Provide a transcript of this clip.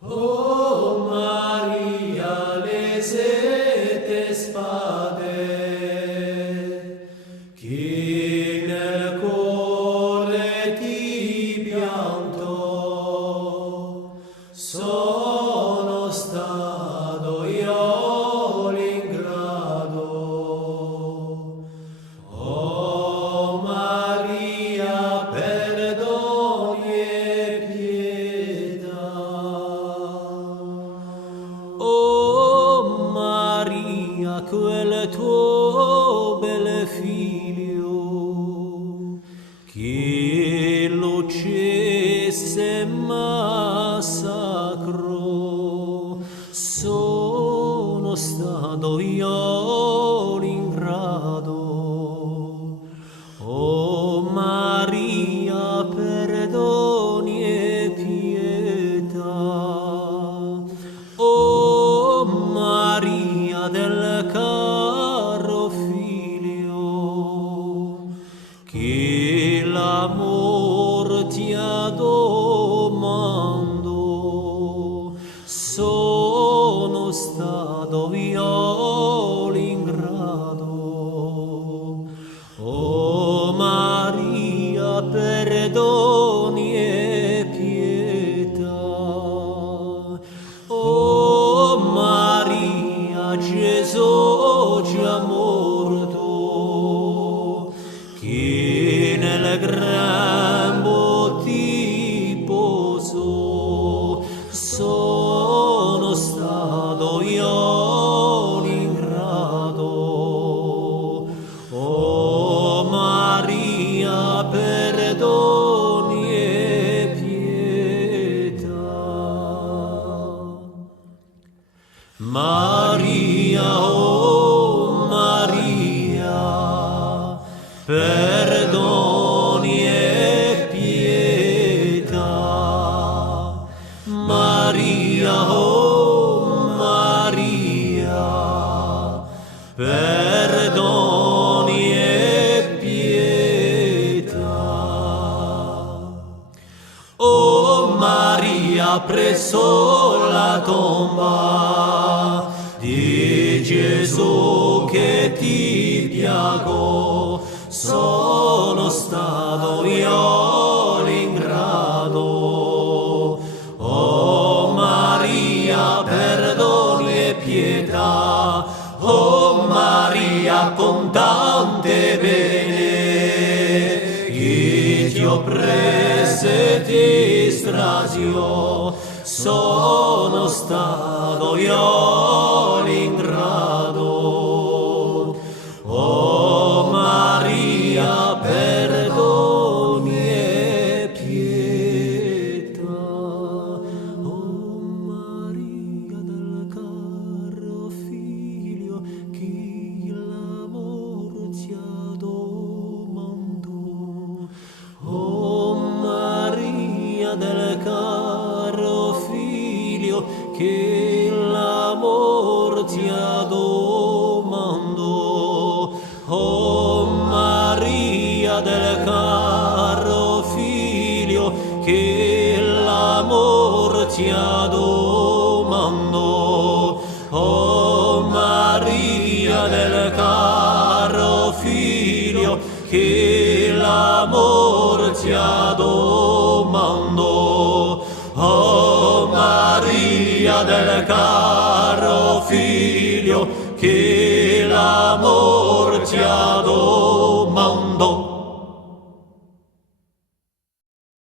O Maria, le sette spade, chi nel cuore ti pianto, sono stato io l'ingrado. O Maria, perdoni e pietà. O Maria, quel tuo bel figlio, chi l'uccise massacrò, sono stato io l'ingrado. O Maria, perdoni e pietà. O Maria del caro figlio, che l'amor ti ha domando, sono stato io l'ingrado. O Maria, perdoni e pietà. O Maria, Gesù già morto, che nel grembo ti posò, sono stato io l'ingrado. O Maria, perdoni e pietà. Maria, oh Maria, perdoni e pietà. Maria, oh Maria, perdoni e pietà. O Maria, presso la tomba di Gesù che ti piago, sono stato io l'ingrado. O Maria, perdoni e pietà. O Maria, con tante bene, chi ti oppresse e ti strazio, sono stato io l'ingrado. O Maria, perdoni e pietà. O Maria del caro figlio, chi l'amor ti ha domando. O Maria del caro figlio, che l'amor ti ha domando. O Maria del caro figlio, che l'amor ti ha domando. O Maria del caro figlio, che l'amor ti ha domando. O Maria del caro figlio, che l'amor ti ha domando.